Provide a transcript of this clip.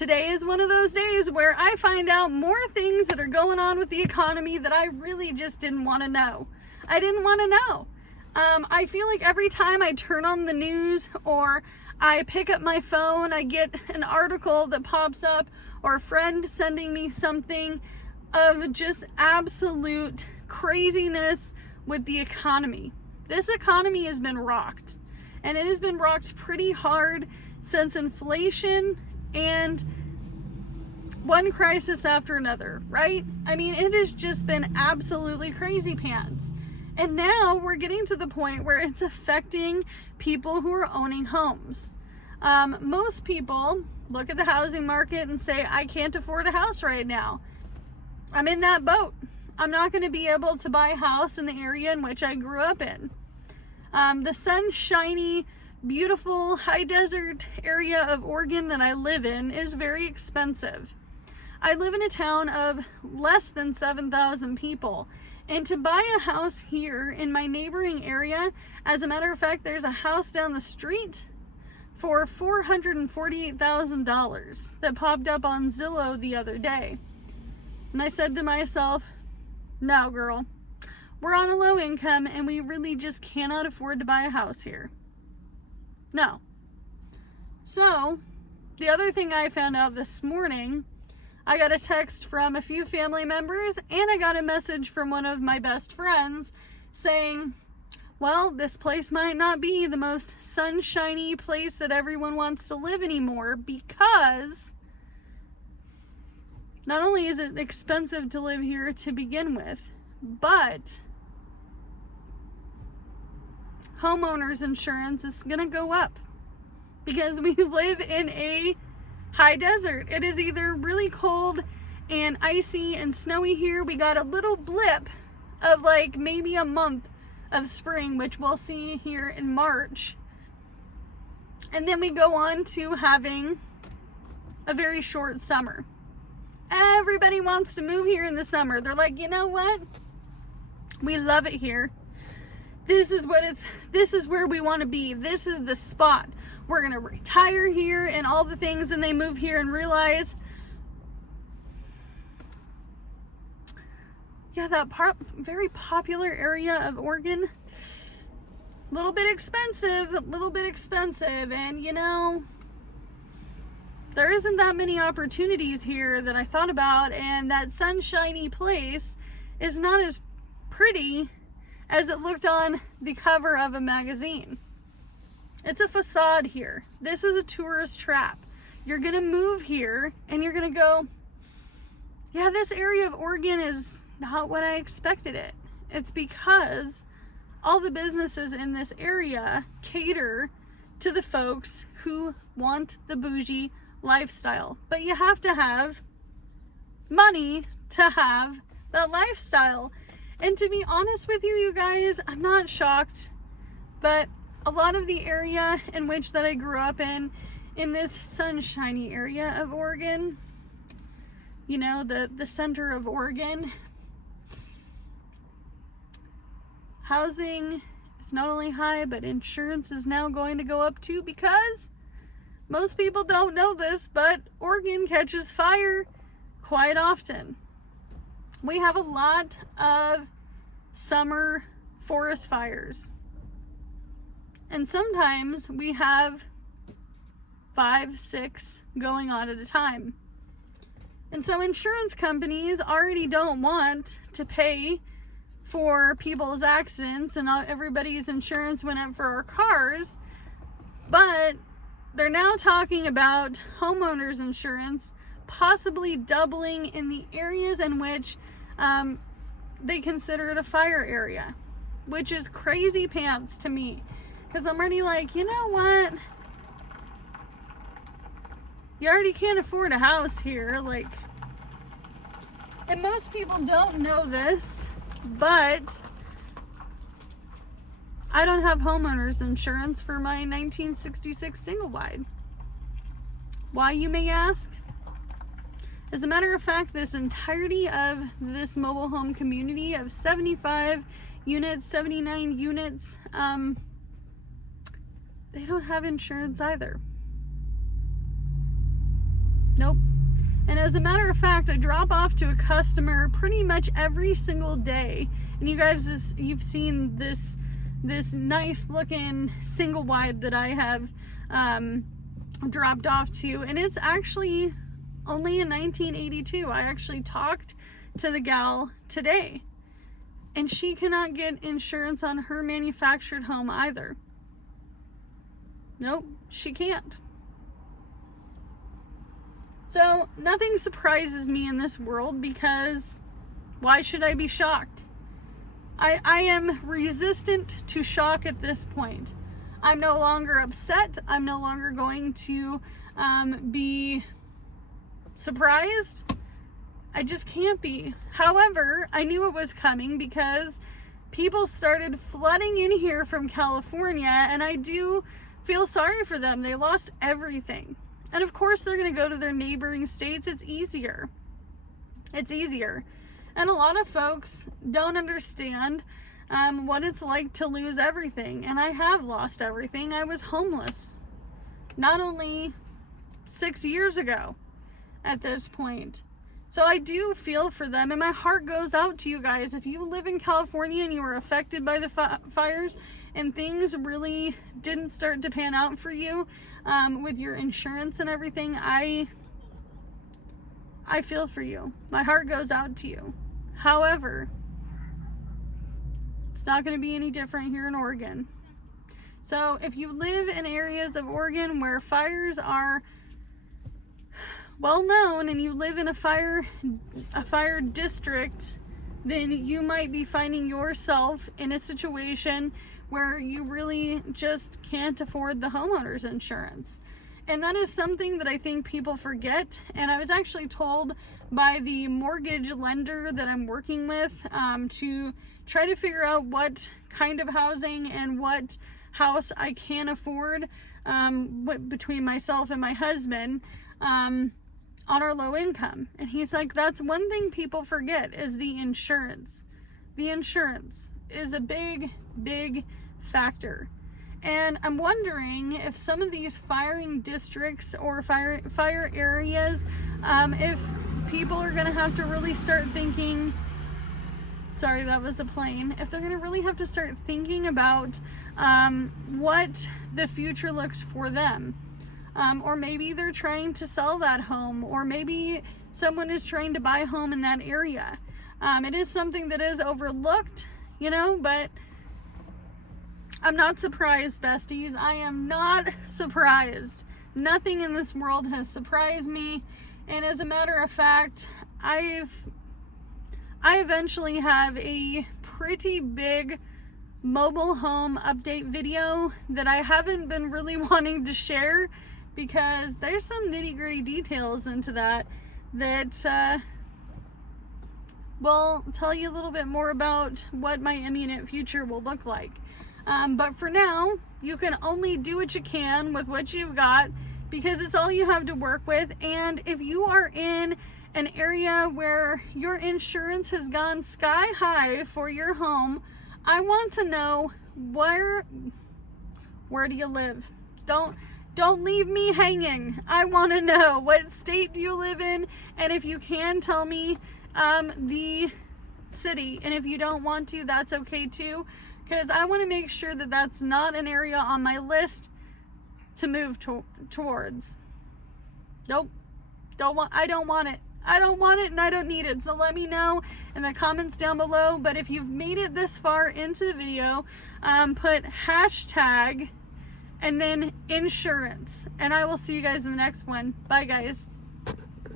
Today is one of those days where I find out more things that are going on with the economy that I really just didn't want to know. I didn't want to know. I feel like every time I turn on the news or I pick up my phone, I get an article that pops up or a friend sending me something of just absolute craziness with the economy. This economy has been rocked, and it has been rocked pretty hard since inflation and one crisis after another, right? I mean, it has just been absolutely crazy pants. And now we're getting to the point where it's affecting people who are owning homes. Most people look at the housing market and say, I can't afford a house right now. I'm in that boat. I'm not going to be able to buy a house in the area in which I grew up in. The sunshiny, beautiful, high desert area of Oregon that I live in is very expensive. I live in a town of less than 7,000 people. And to buy a house here in my neighboring area, as a matter of fact, there's a house down the street for $448,000 that popped up on Zillow the other day. And I said to myself, no, girl, we're on a low income and we really just cannot afford to buy a house here. No. So, the other thing I found out this morning, I got a text from a few family members and I got a message from one of my best friends saying, well, this place might not be the most sunshiny place that everyone wants to live anymore, because not only is it expensive to live here to begin with, but homeowners insurance is going to go up because we live in a high desert. It is either really cold and icy and snowy here. We got a little blip of like maybe a month of spring, which we'll see here in March. And then we go on to having a very short summer. Everybody wants to move here in the summer. They're like, you know what? We love it here. This is where we want to be. This is the spot. We're going to retire here and all the things. And they move here and realize, yeah, that very popular area of Oregon, a little bit expensive. And you know, there isn't that many opportunities here that I thought about. And that sunshiny place is not as pretty as it looked on the cover of a magazine. It's a facade here. This is a tourist trap. You're going to move here and you're going to go, yeah, this area of Oregon is not what I expected it. It's because all the businesses in this area cater to the folks who want the bougie lifestyle. But you have to have money to have that lifestyle. And to be honest with you, you guys, I'm not shocked, but a lot of the area in which that I grew up in this sunshiny area of Oregon, you know, the center of Oregon, housing is not only high, but insurance is now going to go up too, because most people don't know this, but Oregon catches fire quite often. We have a lot of summer forest fires. And sometimes we have 5, 6 going on at a time. And so insurance companies already don't want to pay for people's accidents, and not everybody's insurance went up for our cars, but they're now talking about homeowners insurance possibly doubling in the areas in which they consider it a fire area, which is crazy pants to me, because I'm already like, you know what? You already can't afford a house here, like, and most people don't know this, but I don't have homeowners insurance for my 1966 single wide. Why, you may ask? As a matter of fact, this entirety of this mobile home community of 75 units, 79 units, they don't have insurance either. Nope. And as a matter of fact, I drop off to a customer pretty much every single day. And you guys, you've seen this nice looking single wide that I have dropped off to, and it's actually only in 1982. I actually talked to the gal today, and she cannot get insurance on her manufactured home either. Nope, she can't. So nothing surprises me in this world, because why should I be shocked? I am resistant to shock at this point. I'm no longer upset. I'm no longer going to be surprised. I just can't be. However, I knew it was coming because people started flooding in here from California, and I do feel sorry for them. They lost everything. And of course they're going to go to their neighboring states. It's easier. It's easier. And a lot of folks don't understand what it's like to lose everything. And I have lost everything. I was homeless not only 6 years ago at this point. So I do feel for them, and my heart goes out to you guys. If you live in California and you were affected by the fires and things really didn't start to pan out for you with your insurance and everything, I feel for you. My heart goes out to you. However, it's not going to be any different here in Oregon. So if you live in areas of Oregon where fires are well known and you live in a fire district, then you might be finding yourself in a situation where you really just can't afford the homeowner's insurance. And that is something that I think people forget. And I was actually told by the mortgage lender that I'm working with to try to figure out what kind of housing and what house I can afford between myself and my husband on our low income. And he's like, that's one thing people forget, is the insurance. The insurance is a big factor. And I'm wondering if some of these firing districts or fire areas, if people are going to have to really start thinking, sorry, that was a plane, if they're going to really have to start thinking about what the future looks for them. Or maybe they're trying to sell that home, or maybe someone is trying to buy a home in that area. It is something that is overlooked, but I'm not surprised, besties. I am not surprised. Nothing in this world has surprised me. And as a matter of fact, I eventually have a pretty big mobile home update video that I haven't been really wanting to share, because there's some nitty-gritty details into that will tell you a little bit more about what my imminent future will look like. But for now, you can only do what you can with what you've got, because it's all you have to work with. And if you are in an area where your insurance has gone sky high for your home, I want to know where do you live? Don't leave me hanging. I want to know, what state do you live in? And if you can, tell me the city. And if you don't want to, that's okay too, because I want to make sure that that's not an area on my list to move towards. Nope. I don't want it. I don't want it, and I don't need it. So let me know in the comments down below. But if you've made it this far into the video, put hashtag and then insurance. And I will see you guys in the next one. Bye, guys.